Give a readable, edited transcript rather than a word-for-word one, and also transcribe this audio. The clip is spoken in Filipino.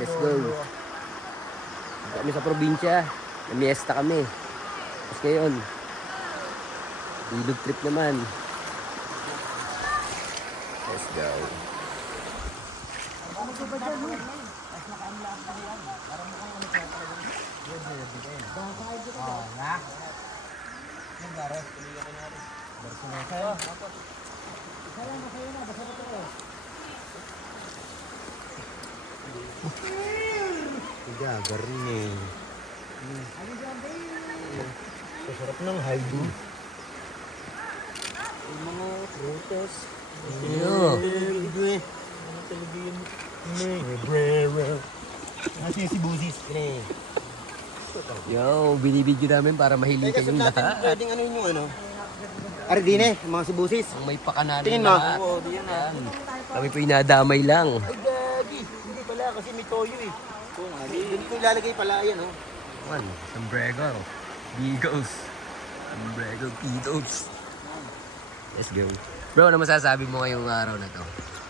let's go. Kami sa probinsya. Namiesta kami. Tapos ngayon, ilog trip naman. Let's go. Gagar ni. Sarap ng haibu. Yung mga prutas. Kasi si Busis. Yo, binibidyo namin para mahili kayong lahat. Pwedeng ano yung ano? Ardine, mga si Busis. Ang may pakananin Tingin mo. lahat. Oo, di yan ah. Kami po inadamay lang. Ay, gagi. Hindi pala kasi may toyo eh. Oo nga. Doon ko ilalagay pala yan oh. One, sombrero. Bigos. Sombrero, pitos. Let's go. Bro, ano masasabi mo ngayong araw na to?